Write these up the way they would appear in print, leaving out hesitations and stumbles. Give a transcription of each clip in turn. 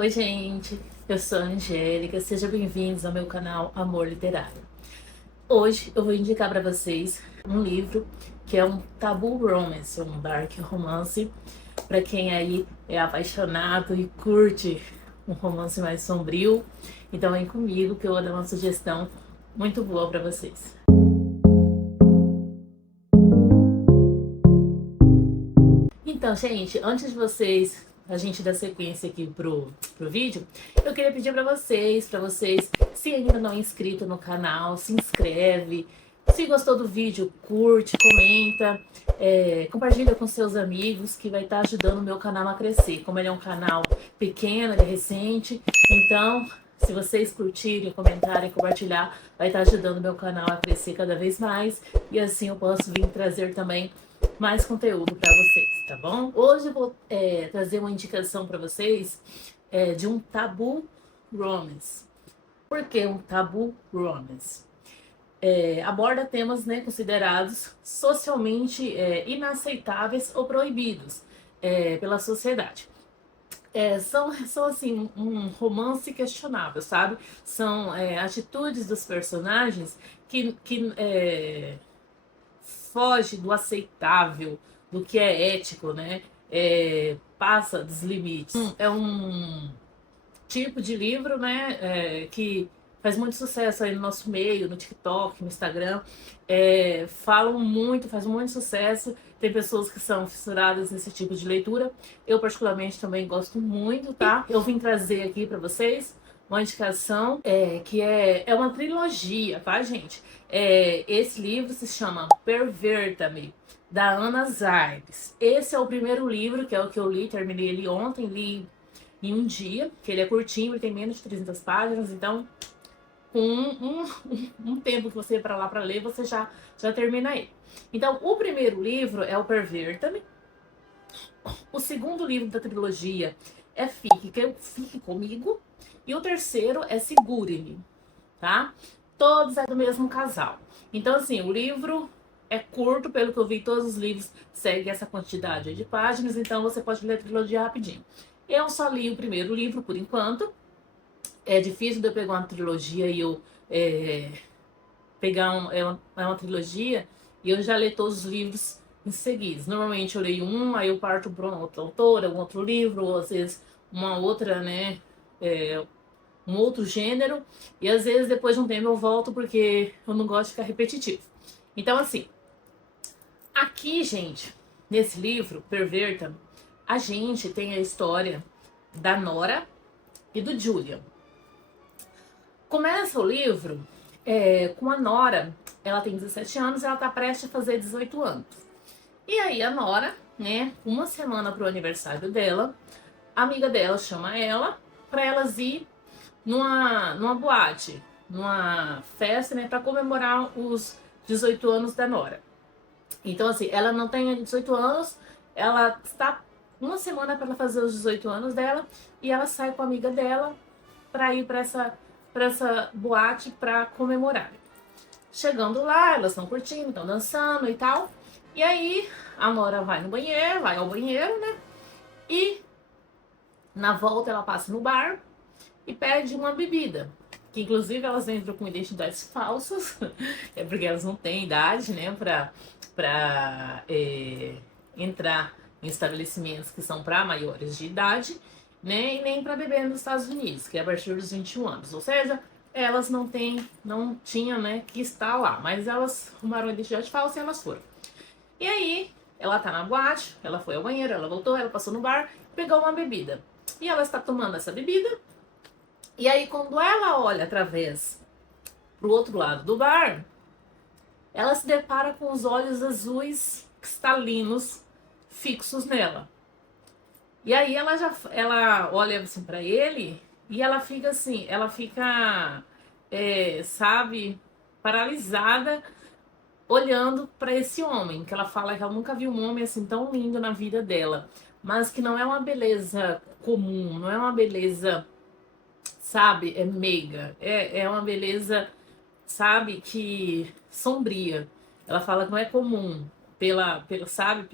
Oi, gente, eu sou a Angélica, sejam bem-vindos ao meu canal Amor Literário. Hoje eu vou indicar para vocês um livro que é um tabu romance, um dark romance, para quem aí é apaixonado e curte um romance mais sombrio. Então vem comigo que eu vou dar uma sugestão muito boa para vocês. Então, gente, antes de a gente dar sequência aqui pro vídeo, eu queria pedir para vocês, se ainda não é inscrito no canal, se inscreve. Se gostou do vídeo, curte, comenta, compartilha com seus amigos, que vai estar ajudando o meu canal a crescer. Como ele é um canal pequeno, ele é recente, então se vocês curtirem, comentarem, compartilhar, vai estar ajudando o meu canal a crescer cada vez mais, e assim eu posso vir trazer também mais conteúdo para vocês, tá bom? Hoje eu vou trazer uma indicação para vocês de um tabu romance. Por que um tabu romance? Aborda temas, né, considerados socialmente inaceitáveis ou proibidos pela sociedade. São assim, um romance questionável, sabe? São atitudes dos personagens que foge do aceitável, do que é ético, né? Passa dos limites. É um tipo de livro, né, que faz muito sucesso aí no nosso meio, no TikTok, no Instagram. Falam muito, faz muito sucesso. Tem pessoas que são fissuradas nesse tipo de leitura. Eu, particularmente, também gosto muito, tá? Eu vim trazer aqui para vocês uma indicação que é uma trilogia, tá, gente? Esse livro se chama Perverta-me, da Ana Zardes. Esse é o primeiro livro, que é o que eu li, terminei ele ontem, li em um dia, que ele é curtinho, ele tem menos de 300 páginas, então com um tempo que você ir para lá para ler, você já termina ele. Então, o primeiro livro é o Perverta-me. O segundo livro da trilogia é Fique Comigo. E o terceiro é Segure-me, tá? Todos é do mesmo casal. Então, assim, o livro é curto, pelo que eu vi, todos os livros seguem essa quantidade de páginas, então você pode ler a trilogia rapidinho. Eu só li o primeiro livro por enquanto. É difícil de eu pegar uma trilogia e eu pegar uma trilogia e eu já li todos os livros em seguida. Normalmente eu leio um, aí eu parto para uma outra autora, um outro livro, ou às vezes uma outra, né? Um outro gênero, e às vezes depois de um tempo eu volto porque eu não gosto de ficar repetitivo. Então, assim, aqui, gente, nesse livro, Perverta, a gente tem a história da Nora e do Julian. Começa o livro com a Nora, ela tem 17 anos e ela tá prestes a fazer 18 anos. E aí a Nora, né, uma semana pro aniversário dela, a amiga dela chama ela para elas ir numa boate, numa festa, né, para comemorar os 18 anos da Nora. Então, assim, ela não tem 18 anos, ela está uma semana para fazer os 18 anos dela e ela sai com a amiga dela para ir para essa boate para comemorar. Chegando lá, elas estão curtindo, estão dançando e tal. E aí, a Nora vai ao banheiro, né? E na volta ela passa no bar e pede uma bebida. Que inclusive elas entram com identidades falsas, é porque elas não têm idade, né, pra entrar em estabelecimentos que são para maiores de idade, né, e nem para beber nos Estados Unidos, que é a partir dos 21 anos. Ou seja, elas não tinham, né, que estar lá, mas elas arrumaram a identidade falsa e elas foram. E aí, ela tá na boate, ela foi ao banheiro, ela voltou, ela passou no bar, pegou uma bebida. E ela está tomando essa bebida. E aí, quando ela olha através pro outro lado do bar, ela se depara com os olhos azuis cristalinos fixos nela. E aí ela olha assim para ele e ela fica assim, sabe, paralisada olhando para esse homem, que ela fala que ela nunca viu um homem assim tão lindo na vida dela, mas que não é uma beleza comum, não é uma beleza, sabe, meiga, é uma beleza, sabe, que sombria. Ela fala que não é comum sabe,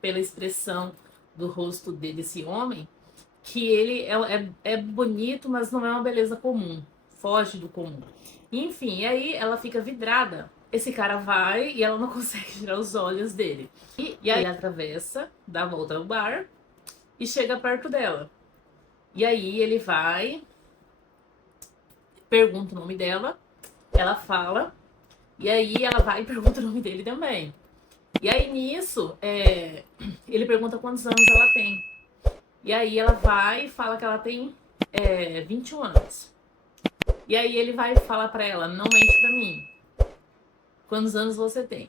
pela expressão do rosto desse homem, que ele é bonito, mas não é uma beleza comum. Foge do comum. Enfim, e aí ela fica vidrada. Esse cara vai e ela não consegue tirar os olhos dele. E aí ele atravessa, dá a volta ao bar e chega perto dela. E aí ele vai, pergunta o nome dela, ela fala, e aí ela vai e pergunta o nome dele também. E aí nisso, ele pergunta quantos anos ela tem. E aí ela vai e fala que ela tem 21 anos. E aí ele vai e fala pra ela, não mente pra mim. Quantos anos você tem?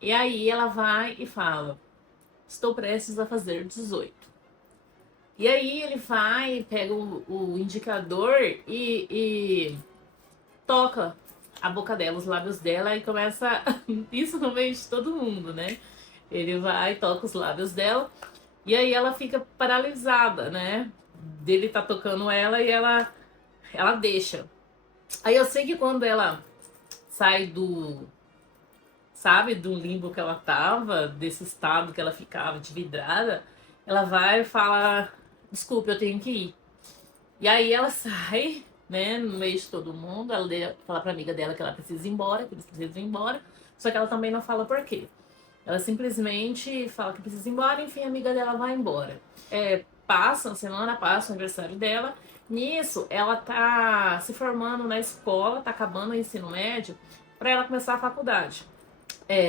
E aí ela vai e fala, estou prestes a fazer 18. E aí ele vai, pega o indicador e toca a boca dela, os lábios dela e começa isso no meio de todo mundo, né? Ele vai, toca os lábios dela e aí ela fica paralisada, né? Dele tá tocando ela e ela deixa. Aí eu sei que quando ela sai sabe, do limbo que ela tava, desse estado que ela ficava de vidrada, ela vai e fala, desculpe, eu tenho que ir. E aí ela sai, né, no meio de todo mundo, ela fala pra amiga dela que ela precisa ir embora, que eles precisam ir embora, só que ela também não fala por quê. Ela simplesmente fala que precisa ir embora, enfim, a amiga dela vai embora. Passa, a semana passa o aniversário dela, nisso ela tá se formando na escola, tá acabando o ensino médio, pra ela começar a faculdade.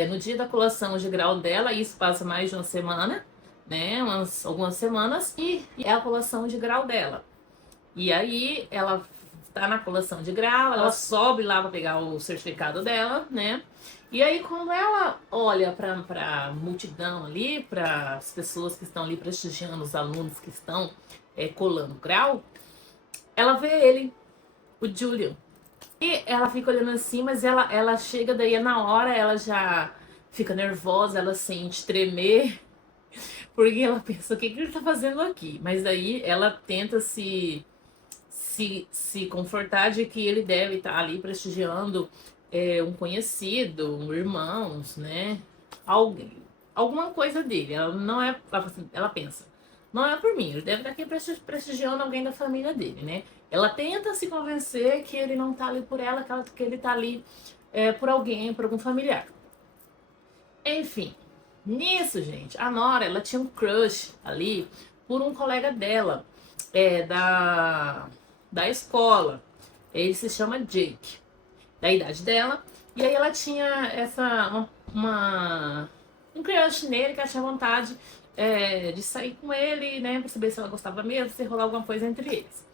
No dia da colação de grau dela, isso passa mais de uma semana, né, algumas semanas, e é a colação de grau dela. E aí ela tá na colação de grau, ela sobe lá pra pegar o certificado dela, né? E aí quando ela olha pra multidão ali, para as pessoas que estão ali prestigiando os alunos que estão colando grau, ela vê ele, o Julian. E ela fica olhando assim, mas ela chega daí na hora, ela já fica nervosa, ela sente tremer, porque ela pensa, o que ele tá fazendo aqui? Mas daí ela tenta se confortar de que ele deve estar ali prestigiando um conhecido, um irmão, né? Alguém, alguma coisa dele. Ela não é, ela pensa, não é por mim, ele deve estar aqui prestigiando alguém da família dele, né? Ela tenta se convencer que ele não tá ali por ela, que ele tá ali por alguém, por algum familiar. Enfim, nisso, gente, a Nora, ela tinha um crush ali por um colega dela, da escola. Ele se chama Jake, da idade dela. E aí ela tinha um crush nele, que ela tinha vontade de sair com ele, né, pra saber se ela gostava mesmo, se rolar alguma coisa entre eles.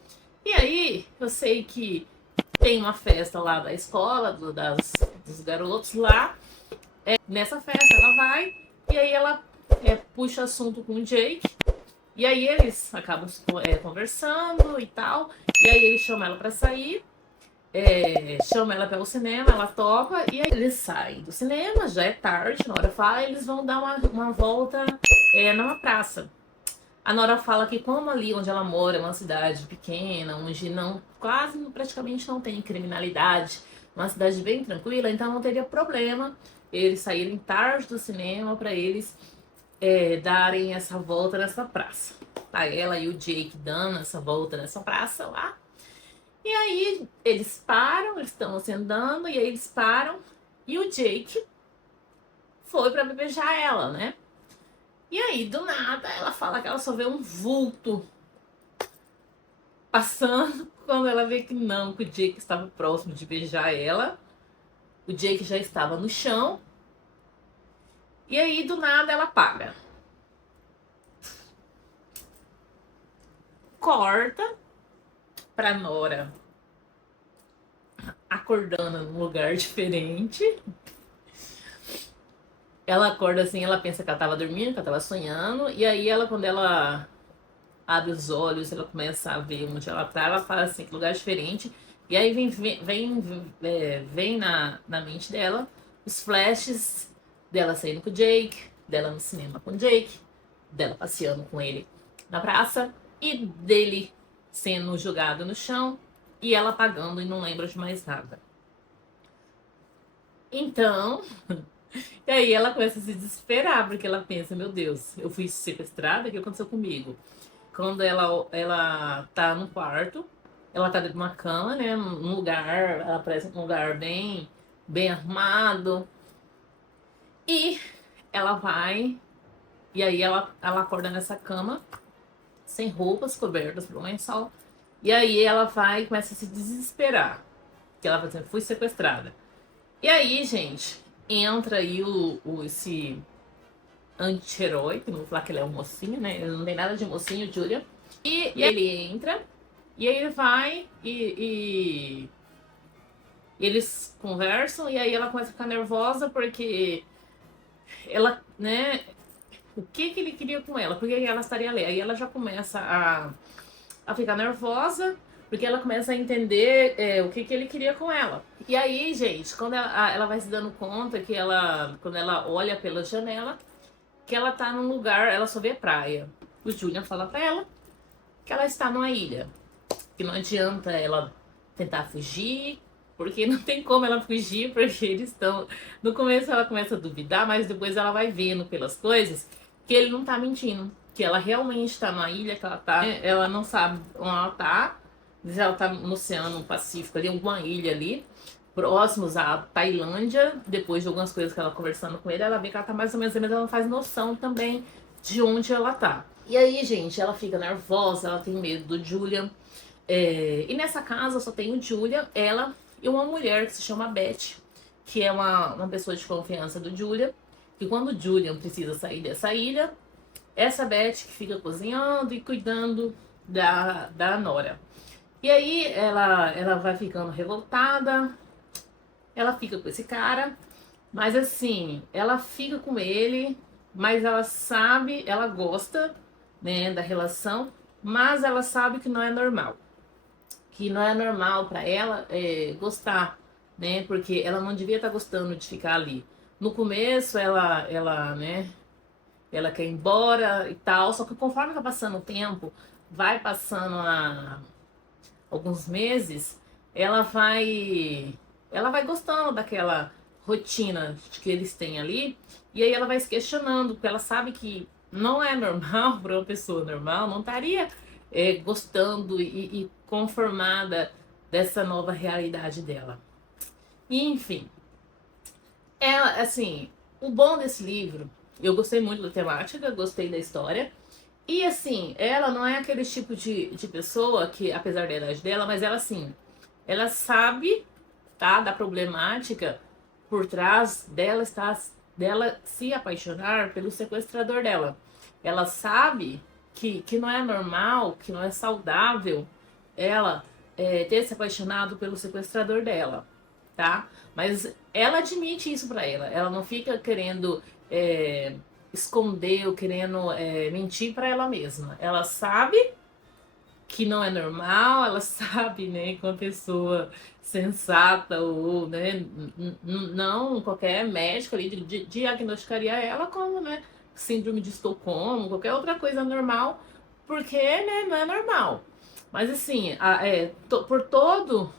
E aí, eu sei que tem uma festa lá da escola, dos garotos lá. Nessa festa ela vai, e aí ela puxa assunto com o Jake. E aí eles acabam conversando e tal. E aí ele chama ela pra sair. Chama ela para o cinema, ela topa. E aí eles saem do cinema, já é tarde, a Nora fala, eles vão dar uma volta numa praça. A Nora fala que como ali onde ela mora é uma cidade pequena, onde praticamente não tem criminalidade, uma cidade bem tranquila, então não teria problema eles saírem tarde do cinema para eles darem essa volta nessa praça. Tá ela e o Jake dando essa volta nessa praça lá. E aí eles param, eles estão assim andando, e aí eles param, e o Jake foi pra beijar ela, né? E aí, do nada, ela fala que ela só vê um vulto passando, quando ela vê que não, que o Jake estava próximo de beijar ela. O Jake já estava no chão. E aí, do nada, ela apaga. Corta pra Nora acordando num lugar diferente. Ela acorda assim, ela pensa que ela tava dormindo, que ela tava sonhando. E aí, quando ela abre os olhos, ela começa a ver onde ela tá, ela fala assim, que lugar diferente. E aí vem na mente dela os flashes dela saindo com o Jake, dela no cinema com o Jake, dela passeando com ele na praça e dele sendo jogado no chão e ela apagando e não lembra de mais nada. Então, e aí ela começa a se desesperar, porque ela pensa, meu Deus, eu fui sequestrada, o que aconteceu comigo? quando ela tá no quarto, ela tá dentro de uma cama, né? Num lugar, ela parece um lugar bem arrumado. E ela vai, e aí ela acorda nessa cama, sem roupas, cobertas por um lençol. E aí ela vai e começa a se desesperar. Que ela vai dizer, fui sequestrada. E aí, gente, entra aí esse anti-herói, que não vou falar que ele é um mocinho, né? Ele não tem nada de mocinho, Julian. E ele entra, e aí ele vai e eles conversam, e aí ela começa a ficar nervosa porque ela, né? O que ele queria com ela? Por que ela estaria ali? Aí ela já começa a ficar nervosa, porque ela começa a entender o que ele queria com ela. E aí, gente, quando ela vai se dando conta que quando ela olha pela janela, que ela tá num lugar, ela só vê praia. O Julian fala pra ela que ela está numa ilha, que não adianta ela tentar fugir, porque não tem como ela fugir, porque eles estão... No começo ela começa a duvidar, mas depois ela vai vendo pelas coisas que ele não tá mentindo, que ela realmente tá numa ilha, que ela tá... Ela não sabe onde ela tá, mas ela tá no Oceano Pacífico, ali, alguma ilha ali, próximos à Tailândia. Depois de algumas coisas que ela conversando com ele, ela vê que ela tá mais ou menos, mas ela não faz noção também de onde ela tá. E aí, gente, ela fica nervosa, ela tem medo do Julian. E nessa casa só tem o Julian, ela e uma mulher que se chama Beth, que é uma pessoa de confiança do Julian. E quando o Julian precisa sair dessa ilha, essa Beth que fica cozinhando e cuidando da Nora. E aí ela vai ficando revoltada, ela fica com esse cara, mas assim, ela fica com ele, mas ela sabe, ela gosta, né, da relação, mas ela sabe que não é normal. Que não é normal pra ela gostar, né, porque ela não devia estar gostando de ficar ali. No começo né, ela quer ir embora e tal, só que conforme tá passando o tempo, vai passando alguns meses, ela vai gostando daquela rotina que eles têm ali, e aí ela vai se questionando, porque ela sabe que não é normal para uma pessoa normal, não estaria gostando e conformada dessa nova realidade dela. E, enfim, assim, o bom desse livro, eu gostei muito da temática, gostei da história. E assim, ela não é aquele tipo de pessoa que, apesar da idade dela, mas ela assim, ela sabe, tá, da problemática por trás dela se apaixonar pelo sequestrador dela. Ela sabe que não é normal, que não é saudável ela ter se apaixonado pelo sequestrador dela, tá? Mas ela admite isso pra ela. Ela não fica querendo esconder ou querendo mentir pra ela mesma. Ela sabe que não é normal, ela sabe, né, que uma pessoa sensata ou, né, não qualquer médico ali diagnosticaria ela como, né, síndrome de Estocolmo, qualquer outra coisa normal, porque, né, não é normal. Mas assim, por todo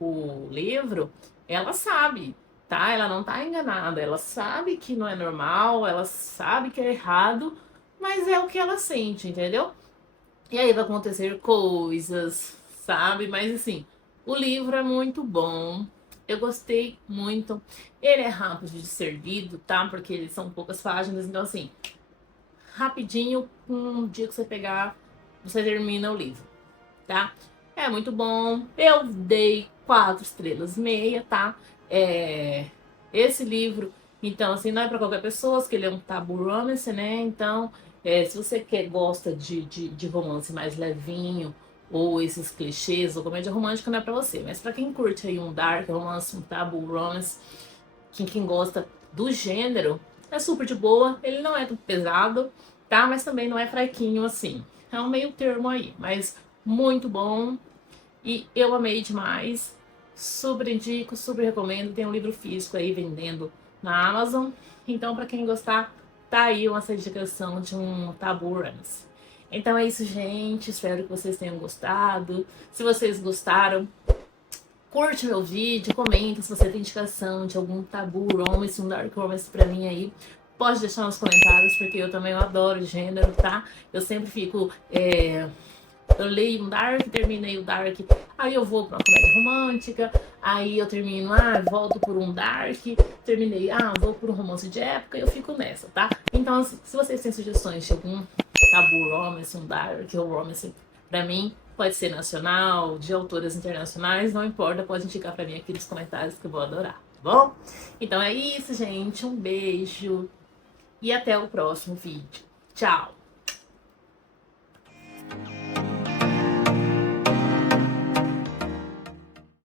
o livro, ela sabe, tá? Ela não tá enganada, ela sabe que não é normal, ela sabe que é errado, mas é o que ela sente, entendeu? E aí vai acontecer coisas, sabe? Mas assim, o livro é muito bom. Eu gostei muito. Ele é rápido de ser lido, tá? Porque eles são poucas páginas, então assim, rapidinho, um dia que você pegar, você termina o livro, tá? É muito bom. Eu dei 4,5 estrelas, tá? Esse livro, então, assim, não é pra qualquer pessoa, porque ele é um tabu romance, né? Então, se você gosta de romance mais levinho, ou esses clichês, ou comédia romântica, não é pra você. Mas pra quem curte aí um dark romance, um tabu romance, quem gosta do gênero, é super de boa. Ele não é tão pesado, tá? Mas também não é fraquinho assim. É um meio termo aí, mas muito bom. E eu amei demais. Super indico, super recomendo. Tem um livro físico aí vendendo na Amazon. Então, pra quem gostar, tá aí uma indicação de um Tabu Romance. Então é isso, gente. Espero que vocês tenham gostado. Se vocês gostaram, curte meu vídeo, comenta se você tem indicação de algum Tabu Romance, um Dark Romance pra mim aí. pode deixar nos comentários, porque eu também adoro gênero, tá? Eu sempre fico... Eu leio um Dark, terminei o Dark, aí eu vou pra uma comédia romântica, aí eu termino, volto por um Dark, terminei, vou por um romance de época, eu fico nessa, tá? Então, se vocês têm sugestões de algum tabu romance, um Dark ou romance, pra mim, pode ser nacional, de autoras internacionais, não importa, pode indicar pra mim aqui nos comentários que eu vou adorar, tá bom? Então é isso, gente, um beijo e até o próximo vídeo. Tchau!